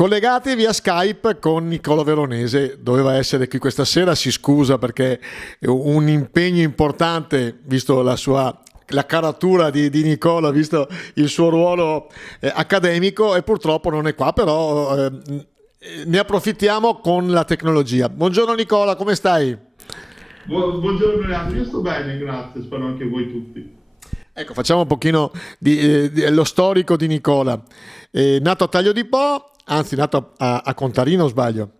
Collegati via Skype con Nicola Veronese, doveva essere qui questa sera, si scusa perché è un impegno importante, visto la caratura di Nicola, visto il suo ruolo accademico, e purtroppo non è qua, però ne approfittiamo con la tecnologia. Buongiorno Nicola, come stai? Buongiorno Leandro, io sto bene, grazie, spero anche voi tutti. Ecco, facciamo un pochino lo storico di Nicola. Nato a Taglio di Po, anzi nato a Contarino, o sbaglio?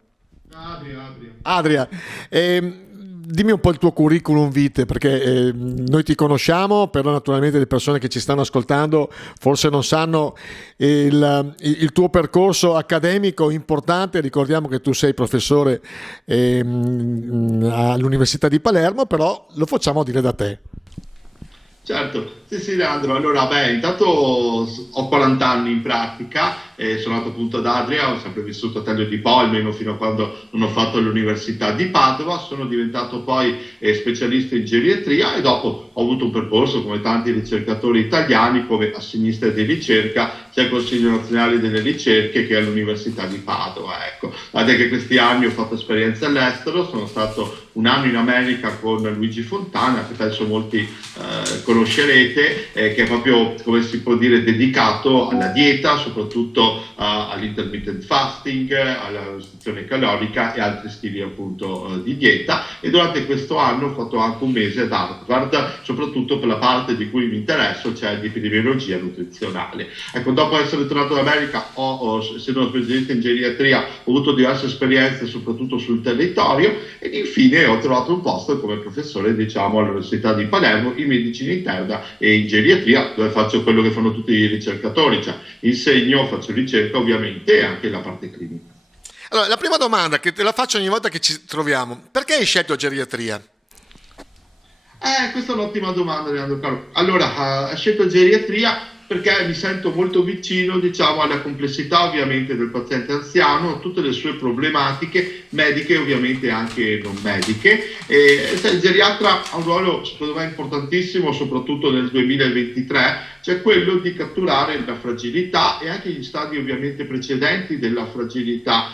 Adria. Dimmi un po' il tuo curriculum vitae, perché noi ti conosciamo, però naturalmente le persone che ci stanno ascoltando forse non sanno il tuo percorso accademico importante. Ricordiamo che tu sei professore all'Università di Palermo, però lo facciamo dire da te. Certo, sì Leandro, allora intanto ho 40 anni in pratica, sono nato appunto ad Adria, ho sempre vissuto a Taglio di Po, almeno fino a quando non ho fatto l'Università di Padova, sono diventato poi specialista in geriatria e dopo ho avuto un percorso come tanti ricercatori italiani come assegnista di ricerca sia al Consiglio Nazionale delle Ricerche che all'Università di Padova. Ecco, guardate che questi anni ho fatto esperienze all'estero, sono stato un anno in America con Luigi Fontana, che penso molti conoscerete, che è proprio, come si può dire, dedicato alla dieta, soprattutto all'intermittent fasting, alla restrizione calorica e altri stili appunto di dieta. E durante questo anno ho fatto anche un mese ad Harvard, soprattutto per la parte di cui mi interesso, cioè di epidemiologia nutrizionale. Ecco, dopo essere tornato in America, essendo uno specialista in geriatria, ho avuto diverse esperienze, soprattutto sul territorio, ed infine ho trovato un posto come professore, diciamo, all'Università di Palermo in medicina interna e in geriatria, dove faccio quello che fanno tutti i ricercatori, cioè insegno, faccio ricerca ovviamente e anche la parte clinica. Allora, la prima domanda che te la faccio ogni volta che ci troviamo: perché hai scelto geriatria? Questa è un'ottima domanda, Leandro caro. Allora, ho scelto geriatria perché mi sento molto vicino, diciamo, alla complessità ovviamente del paziente anziano, tutte le sue problematiche mediche e ovviamente anche non mediche. Il geriatra ha un ruolo secondo me importantissimo, soprattutto nel 2023, cioè quello di catturare la fragilità e anche gli stadi ovviamente precedenti della fragilità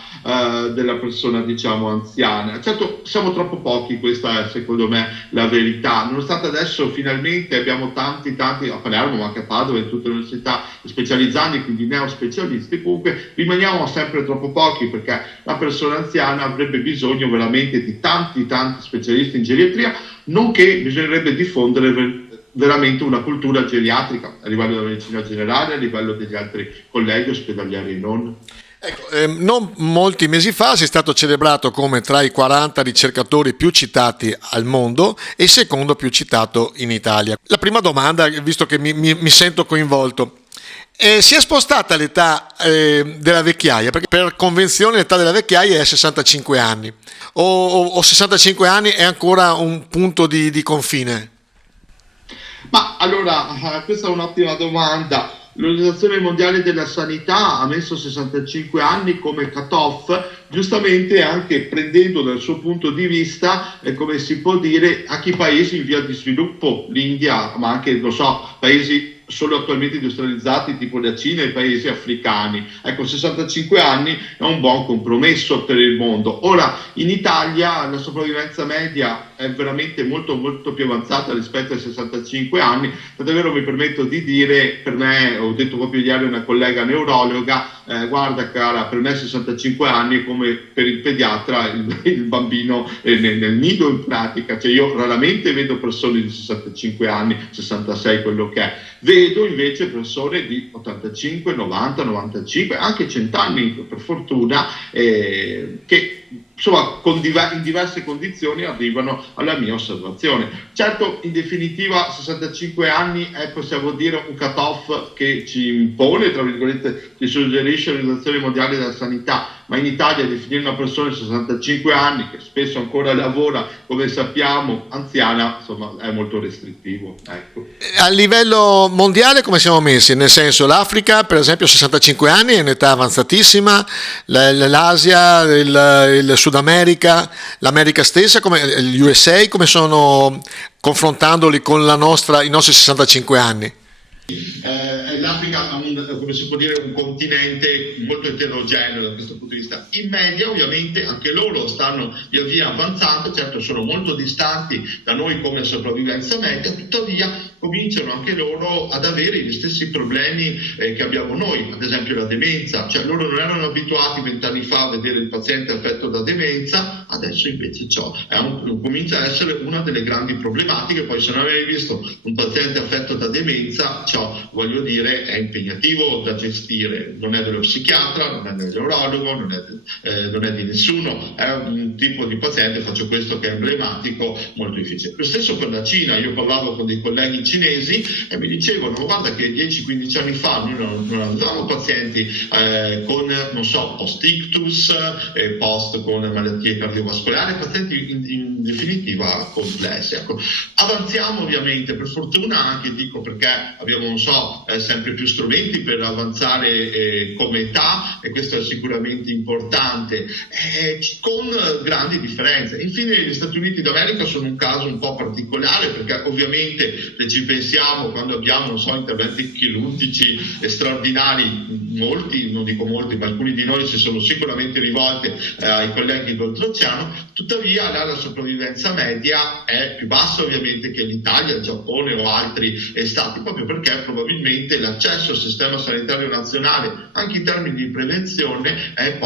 della persona, diciamo, anziana. Certo, siamo troppo pochi, questa è secondo me la verità, nonostante adesso finalmente abbiamo tanti a Palermo, ma anche a Padova, in tutte le università specializzanti, quindi neospecialisti. Comunque rimaniamo sempre troppo pochi, perché la persona anziana avrebbe bisogno veramente di tanti specialisti in geriatria, nonché bisognerebbe diffondere veramente una cultura geriatrica a livello della medicina generale, a livello degli altri colleghi ospedalieri e non. Ecco, non molti mesi fa sei stato celebrato come tra i 40 ricercatori più citati al mondo e il secondo più citato in Italia. La prima domanda, visto che mi sento coinvolto: si è spostata l'età della vecchiaia? Perché per convenzione l'età della vecchiaia è 65 anni, o 65 anni è ancora un punto di confine? Ma allora, questa è un'ottima domanda. L'Organizzazione Mondiale della Sanità ha messo 65 anni come cut-off, giustamente anche prendendo dal suo punto di vista, come si può dire, anche i paesi in via di sviluppo, l'India, ma anche, paesi solo attualmente industrializzati tipo la Cina e i paesi africani. Ecco, 65 anni è un buon compromesso per il mondo. Ora, in Italia la sopravvivenza media è veramente molto più avanzata rispetto ai 65 anni, davvero mi permetto di dire, per me, ho detto proprio ieri a una collega neurologa, guarda cara, per me 65 anni è come per il pediatra il bambino nel nido, in pratica. Cioè, io raramente vedo persone di 65 anni, 66, quello che è. Vedo invece persone di 85, 90, 95, anche 100 anni per fortuna, che insomma in diverse condizioni arrivano alla mia osservazione. Certo, in definitiva 65 anni è, possiamo dire, un cut-off che ci impone, tra virgolette, che suggerisce l'Organizzazione Mondiale della Sanità, ma in Italia definire una persona di 65 anni, che spesso ancora lavora, come sappiamo, anziana, insomma, è molto restrittivo. Ecco. A livello mondiale come siamo messi? Nel senso, l'Africa, per esempio, 65 anni è un'età avanzatissima, l'Asia, il Sud America, l'America stessa, gli USA, come sono confrontandoli con i nostri 65 anni? L'Africa ha come si può dire, un continente molto eterogeneo da questo punto di vista. In media ovviamente anche loro stanno via via avanzando, certo sono molto distanti da noi come sopravvivenza media, tuttavia cominciano anche loro ad avere gli stessi problemi che abbiamo noi, ad esempio la demenza, cioè loro non erano abituati 20 anni fa a vedere il paziente affetto da demenza, adesso invece comincia a essere una delle grandi problematiche. Poi se non avevi visto un paziente affetto da demenza, voglio dire, è impegnativo da gestire, non è dello psichiatra, non è del neurologo, non è di nessuno, è un tipo di paziente, faccio questo che è emblematico, molto difficile. Lo stesso per la Cina, io parlavo con dei colleghi cinesi e mi dicevano, guarda che 10-15 anni fa noi non avevamo pazienti con, non so, post-ictus, post con malattie cardiovascolari, pazienti in definitiva complessi. Ecco. Avanziamo ovviamente, per fortuna anche, dico perché abbiamo, non so, sempre più strumenti per avanzare come età, e questo è sicuramente importante, con grandi differenze. Infine gli Stati Uniti d'America sono un caso un po' particolare, perché ovviamente se ci pensiamo, quando abbiamo, non so, interventi chirurgici straordinari, molti, non dico molti, ma alcuni di noi si sono sicuramente rivolti ai colleghi d'oltreoceano, tuttavia la sopravvivenza media è più bassa ovviamente che l'Italia, il Giappone o altri stati, proprio perché probabilmente l'accesso al sistema sanitario nazionale, anche in termini di prevenzione, è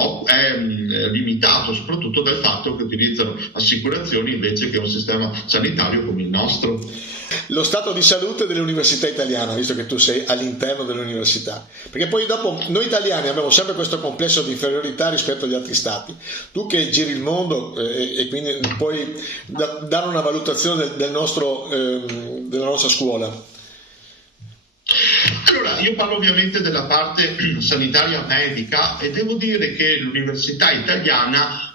limitato, soprattutto dal fatto che utilizzano assicurazioni invece che un sistema sanitario come il nostro. Lo stato di salute dell'università italiana, visto che tu sei all'interno dell'università, perché poi dopo noi italiani abbiamo sempre questo complesso di inferiorità rispetto agli altri stati. Tu che giri il mondo e quindi puoi dare una valutazione della nostra scuola. Allora, io parlo ovviamente della parte sanitaria medica e devo dire che l'università italiana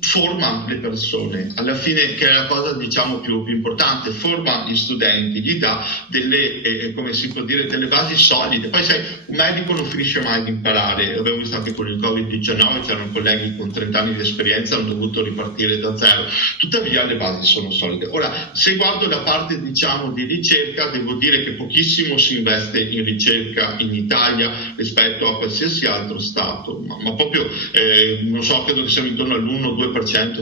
forma le persone, alla fine, che è la cosa diciamo più importante, forma gli studenti, gli dà delle, come si può dire, delle basi solide. Poi sai, un medico non finisce mai di imparare, abbiamo visto anche con il Covid-19, c'erano colleghi con 30 anni di esperienza, hanno dovuto ripartire da zero, tuttavia le basi sono solide. Ora, se guardo la parte diciamo di ricerca, devo dire che pochissimo si investe in ricerca in Italia rispetto a qualsiasi altro stato, ma proprio, non so, credo che siamo intorno all'1-2%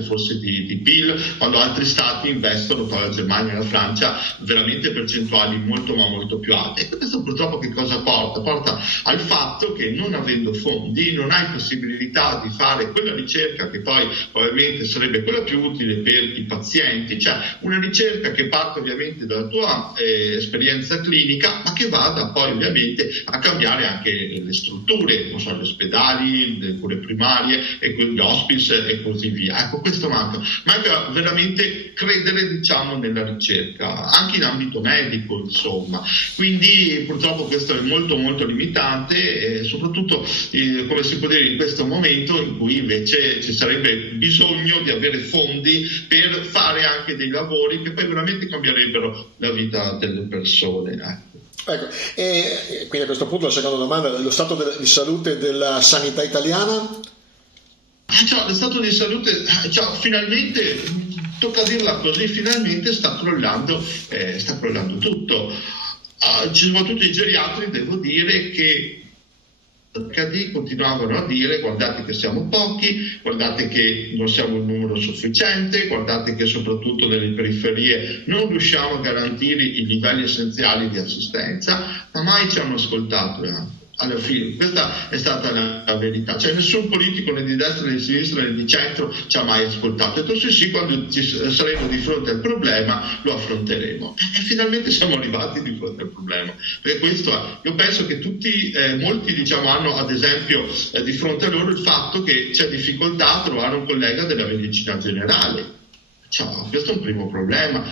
forse di PIL, quando altri stati investono, tra la Germania e la Francia, veramente percentuali molto ma molto più alte. E questo purtroppo che cosa porta? Porta al fatto che non avendo fondi non hai possibilità di fare quella ricerca che poi probabilmente sarebbe quella più utile per i pazienti, cioè una ricerca che parte ovviamente dalla tua esperienza clinica, ma che vada poi ovviamente a cambiare anche le strutture, non so, gli ospedali, le cure primarie e gli hospice e così via. Ecco, questo manca veramente credere diciamo nella ricerca anche in ambito medico, insomma. Quindi purtroppo questo è molto molto limitante, soprattutto come si può dire in questo momento in cui invece ci sarebbe bisogno di avere fondi per fare anche dei lavori che poi veramente cambierebbero la vita delle persone. Ecco, e quindi a questo punto la seconda domanda, lo stato di salute della sanità italiana? Lo stato di salute, finalmente, tocca dirla così, finalmente sta crollando tutto. Soprattutto i geriatri, devo dire che continuavano a dire guardate che siamo pochi, guardate che non siamo in numero sufficiente, guardate che soprattutto nelle periferie non riusciamo a garantire i livelli essenziali di assistenza, ma mai ci hanno ascoltato. Alla fine, questa è stata la verità, cioè nessun politico né di destra né di sinistra né di centro ci ha mai ascoltato. E detto sì, quando ci saremo di fronte al problema lo affronteremo, e finalmente siamo arrivati di fronte al problema, perché questo io penso che molti diciamo hanno ad esempio di fronte a loro il fatto che c'è difficoltà a trovare un collega della medicina generale. Questo è un primo problema.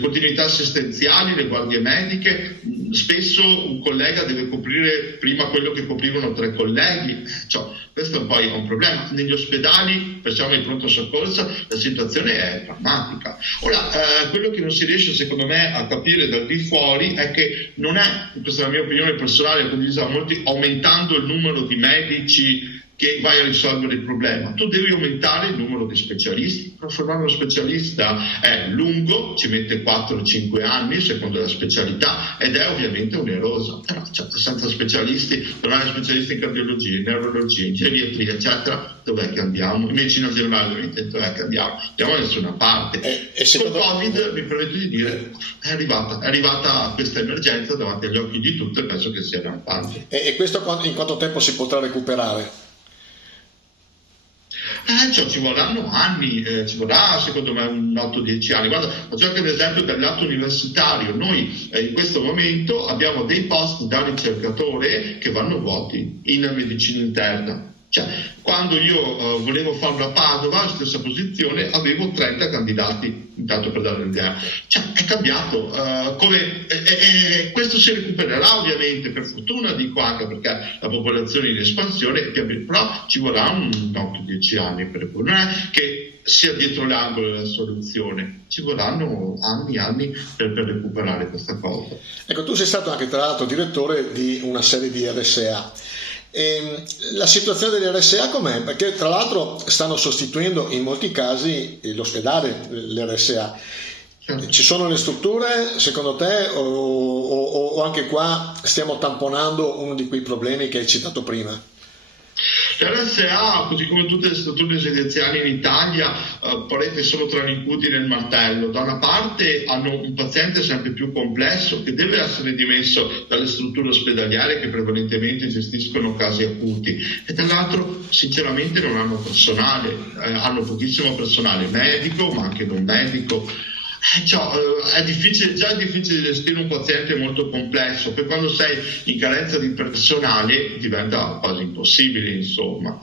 Continuità assistenziali, le guardie mediche, spesso un collega deve coprire prima quello che coprivano 3 colleghi. Questo poi è un problema. Negli ospedali, facciamo il pronto soccorso, la situazione è drammatica. Ora, quello che non si riesce secondo me a capire dal di fuori è che non è, questa è la mia opinione personale, condivisa da molti, aumentando il numero di medici che vai a risolvere il problema, tu devi aumentare il numero di specialisti. Per formare uno specialista è lungo, ci mette 4-5 anni secondo la specialità ed è ovviamente onerosa, però senza specialisti, non hai specialisti in cardiologia, in neurologia, in geriatria eccetera, dov'è che andiamo? In medicina generale ovviamente, dov'è che andiamo? Andiamo da nessuna parte. Con Covid mi permetto di dire è arrivata questa emergenza davanti agli occhi di tutti e penso che sia rampante. E questo in quanto tempo si potrà recuperare? Ci vorranno anni, ci vorrà secondo me un 8-10 anni. Guarda, faccio anche l'esempio del lato universitario. Noi in questo momento abbiamo dei posti da ricercatore che vanno vuoti in medicina interna. Quando io volevo farlo a Padova, stessa posizione, avevo 30 candidati, intanto per dare l'idea. È cambiato, questo si recupererà ovviamente, per fortuna dico anche perché la popolazione è in espansione, però ci vorrà un 8-10 anni per cui non è che sia dietro l'angolo la soluzione, ci vorranno anni per recuperare questa cosa. Ecco, tu sei stato anche tra l'altro direttore di una serie di RSA. La situazione delle RSA com'è? Perché tra l'altro stanno sostituendo in molti casi l'ospedale, l'RSA. Ci sono le strutture secondo te o anche qua stiamo tamponando uno di quei problemi che hai citato prima? L'RSA, così come tutte le strutture residenziali in Italia, parete solo tra l'incudine e il martello. Da una parte hanno un paziente sempre più complesso che deve essere dimesso dalle strutture ospedaliere che prevalentemente gestiscono casi acuti, e dall'altro sinceramente non hanno personale, hanno pochissimo personale medico ma anche non medico. È difficile gestire un paziente molto complesso, poi quando sei in carenza di personale diventa quasi impossibile, insomma.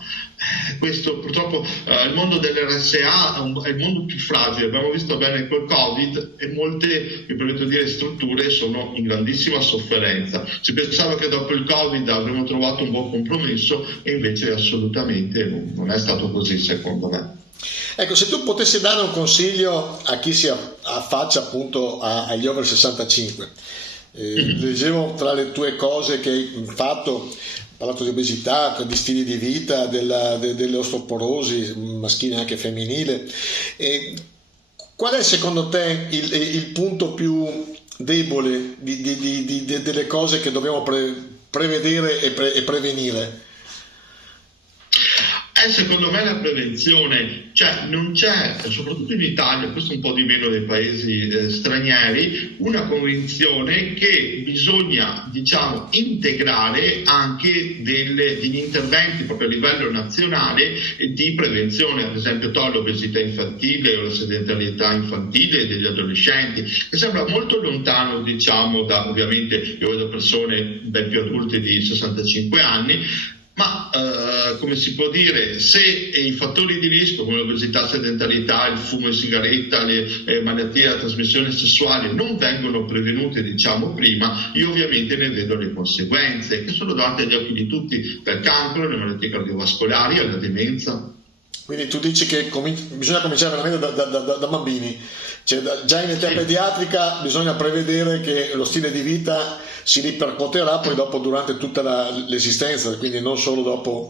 Questo purtroppo il mondo dell'RSA è il mondo più fragile, abbiamo visto bene col Covid e molte, mi permetto di dire, strutture sono in grandissima sofferenza. Si pensava che dopo il Covid avremmo trovato un buon compromesso e invece assolutamente non è stato così, secondo me. Ecco, se tu potessi dare un consiglio a chi si affaccia appunto agli over 65, leggevo tra le tue cose che hai fatto, parlato di obesità, di stili di vita, dell'osteoporosi maschile e anche femminile. Qual è secondo te il punto più debole delle cose che dobbiamo prevedere e prevenire? Secondo me la prevenzione, non c'è, soprattutto in Italia, questo un po' di meno dei paesi stranieri, una convinzione che bisogna, integrare anche degli interventi proprio a livello nazionale di prevenzione, ad esempio l'obesità infantile o la sedentarietà infantile degli adolescenti, che sembra molto lontano, da, ovviamente io vedo persone ben più adulte di 65 anni, ma come si può dire, se i fattori di rischio come l'obesità, sedentarietà, il fumo e sigaretta, le malattie a trasmissione sessuale non vengono prevenute prima, io ovviamente ne vedo le conseguenze che sono davanti agli occhi di tutti, dal cancro, alle malattie cardiovascolari, alla demenza. Quindi tu dici che bisogna cominciare veramente da bambini, già in età pediatrica bisogna prevedere che lo stile di vita si ripercuoterà poi dopo durante tutta l'esistenza, quindi non solo dopo.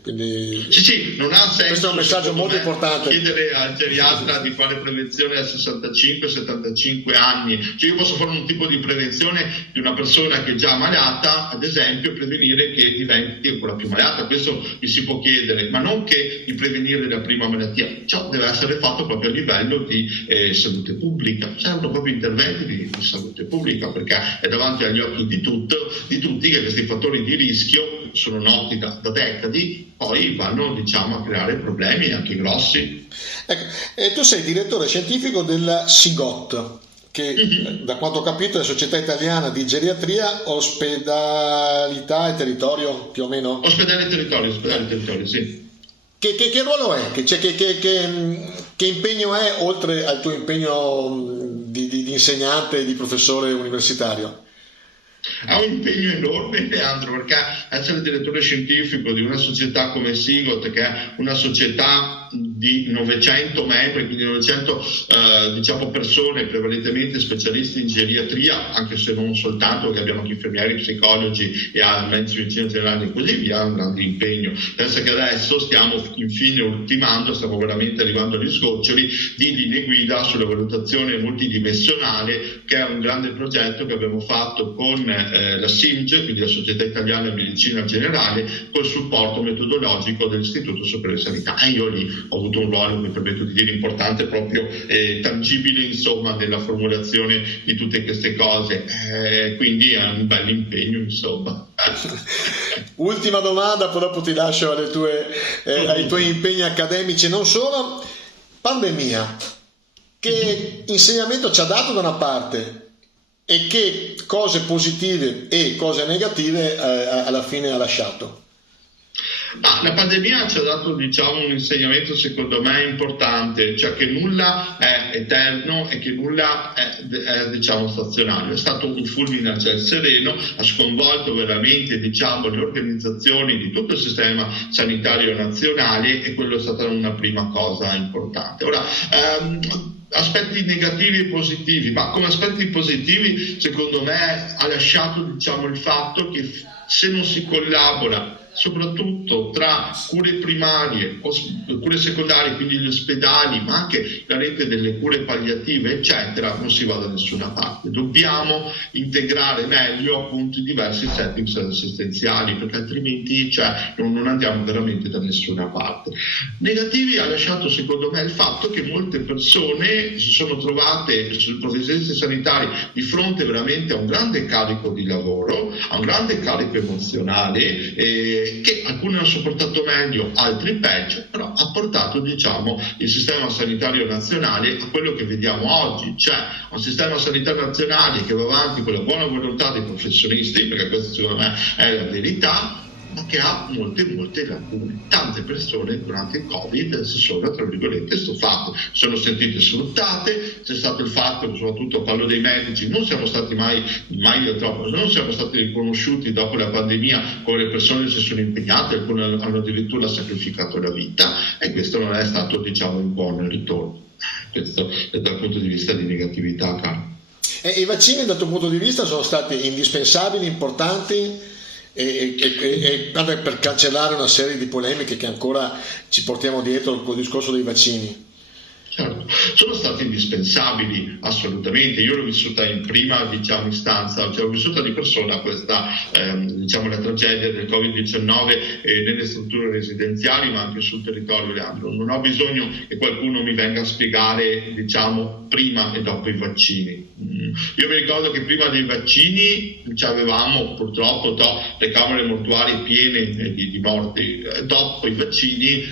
Quindi sì, non ha senso. Questo è un messaggio molto importante. Chiedere al geriatra di fare prevenzione a 65-75 anni. Io posso fare un tipo di prevenzione di una persona che è già malata, ad esempio, prevenire che diventi ancora più malata. Questo mi si può chiedere, ma non che di prevenire la prima malattia. Ciò deve essere fatto proprio a livello di salute pubblica. Servono proprio interventi di salute pubblica, perché è davanti agli occhi di tutti che questi fattori di rischio sono noti da decadi, poi vanno a creare problemi anche grossi. Ecco, tu sei direttore scientifico della SIGOT, che da quanto ho capito è Società Italiana di Geriatria, Ospedalità e Territorio, più o meno? Ospedale e territorio, sì. Che ruolo è? Che impegno è, oltre al tuo impegno di insegnante e di professore universitario? Ha un impegno enorme, Leandro, perché essere direttore scientifico di una società come SIGOT, che è una società di 900 membri, quindi 900 diciamo persone, prevalentemente specialisti in geriatria, anche se non soltanto, perché abbiamo anche infermieri, psicologi e medici di medicina generale e così via, un grande impegno. Penso che adesso stiamo infine ultimando, stiamo veramente arrivando agli sgoccioli di linee guida sulla valutazione multidimensionale, che è un grande progetto che abbiamo fatto con la SIMG, quindi la Società Italiana di Medicina Generale, col supporto metodologico dell'Istituto Superiore di Sanità. E io lì ho avuto un ruolo, mi permetto di dire, importante, proprio tangibile, insomma, nella formulazione di tutte queste cose, quindi è un bel impegno, insomma. Ultima domanda, poi dopo ti lascio ai tuoi impegni accademici. Non solo, pandemia, che insegnamento ci ha dato da una parte e che cose positive e cose negative alla fine ha lasciato? La pandemia ci ha dato, diciamo, un insegnamento secondo me importante, cioè che nulla è eterno e che nulla è diciamo stazionario. È stato un fulmine a ciel sereno, ha sconvolto veramente, diciamo, le organizzazioni di tutto il sistema sanitario nazionale, e quello è stata una prima cosa importante. Ora, aspetti negativi e positivi, ma come aspetti positivi secondo me ha lasciato, diciamo, il fatto che se non si collabora soprattutto tra cure primarie, cure secondarie, quindi gli ospedali, ma anche la rete delle cure palliative, eccetera, non si va da nessuna parte. Dobbiamo integrare meglio appunto i diversi settings assistenziali, perché altrimenti non andiamo veramente da nessuna parte. Negativi ha lasciato secondo me il fatto che molte persone si sono trovate, professionisti sanitari, di fronte veramente a un grande carico di lavoro, a un grande carico emozionale, che alcuni hanno sopportato meglio, altri peggio, però ha portato, diciamo, il sistema sanitario nazionale a quello che vediamo oggi, cioè un sistema sanitario nazionale che va avanti con la buona volontà dei professionisti, perché questa secondo me è la verità, ma che ha molte lacune. Tante persone durante il Covid si sono, tra virgolette, stufate, sono sentite sfruttate. C'è stato il fatto che, soprattutto parlo dei medici, non siamo stati mai troppo, non siamo stati riconosciuti dopo la pandemia come le persone che si sono impegnate, alcune hanno addirittura sacrificato la vita, e questo non è stato, diciamo, un buon ritorno. Questo è dal punto di vista di negatività, Carlo. E i vaccini dal tuo punto di vista sono stati indispensabili, importanti? Per cancellare una serie di polemiche che ancora ci portiamo dietro col discorso dei vaccini. Certo, sono stati indispensabili assolutamente. Io l'ho vissuta in prima, diciamo, istanza, cioè ho vissuta di persona questa diciamo la tragedia del Covid-19 nelle strutture residenziali, ma anche sul territorio, Leandro. Non ho bisogno che qualcuno mi venga a spiegare, diciamo, prima e dopo i vaccini. Io mi ricordo che prima dei vaccini avevamo purtroppo le camere mortuarie piene di morti. Dopo i vaccini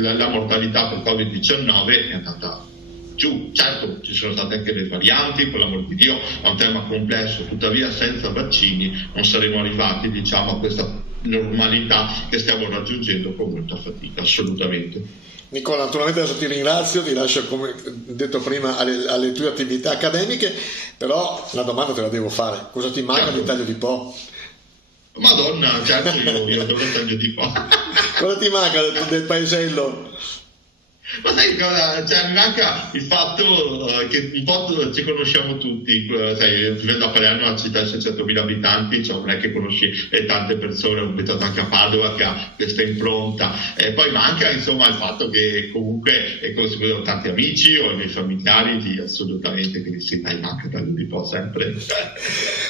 la mortalità per Covid-19 è andata giù. Certo, ci sono state anche le varianti, per l'amor di Dio, è un tema complesso, tuttavia senza vaccini non saremo arrivati, diciamo, a questa normalità che stiamo raggiungendo con molta fatica, assolutamente. Nicola, naturalmente adesso ti ringrazio, ti lascio, come detto prima, alle tue attività accademiche, però la domanda te la devo fare: cosa ti manca di Taglio di Po? Madonna, certo, io adoro Taglio di Po. Cosa ti manca del paesello? Ma sai cosa? Mi manca il fatto che un po' ci conosciamo tutti, sai, vivendo a Palermo, una città di 600.000 abitanti, cioè non è che conosci tante persone, ho abitato anche a Padova che ha questa impronta, poi manca, insomma, il fatto che comunque ho tanti amici, ho i miei familiari assolutamente, quindi sì, dai, manca Taglio di Po sempre.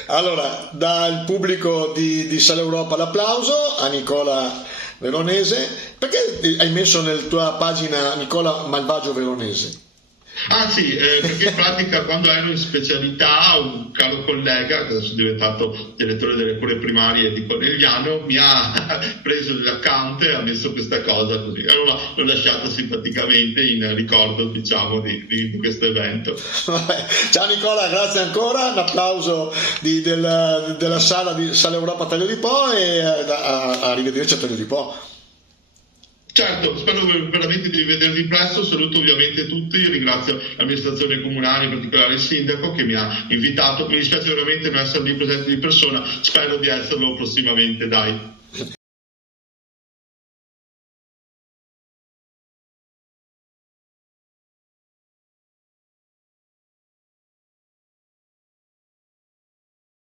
Allora, dal pubblico di Sala Europa l'applauso a Nicola Veronese. Perché hai messo nella tua pagina Nicola Malvagio Veronese? Ah sì, perché in pratica quando ero in specialità un caro collega, che adesso è diventato direttore delle cure primarie di Conegliano, mi ha preso l'account e ha messo questa cosa così. Allora l'ho lasciato simpaticamente in ricordo, diciamo, di questo evento. Ciao Nicola, grazie ancora, un applauso della sala Europa Taglio di Po, e arrivederci a Taglio di Po. Certo, spero veramente di vedervi presto, saluto ovviamente tutti, ringrazio l'amministrazione comunale, in particolare il sindaco che mi ha invitato, mi dispiace veramente non essere lì presente di persona, spero di esserlo prossimamente, dai.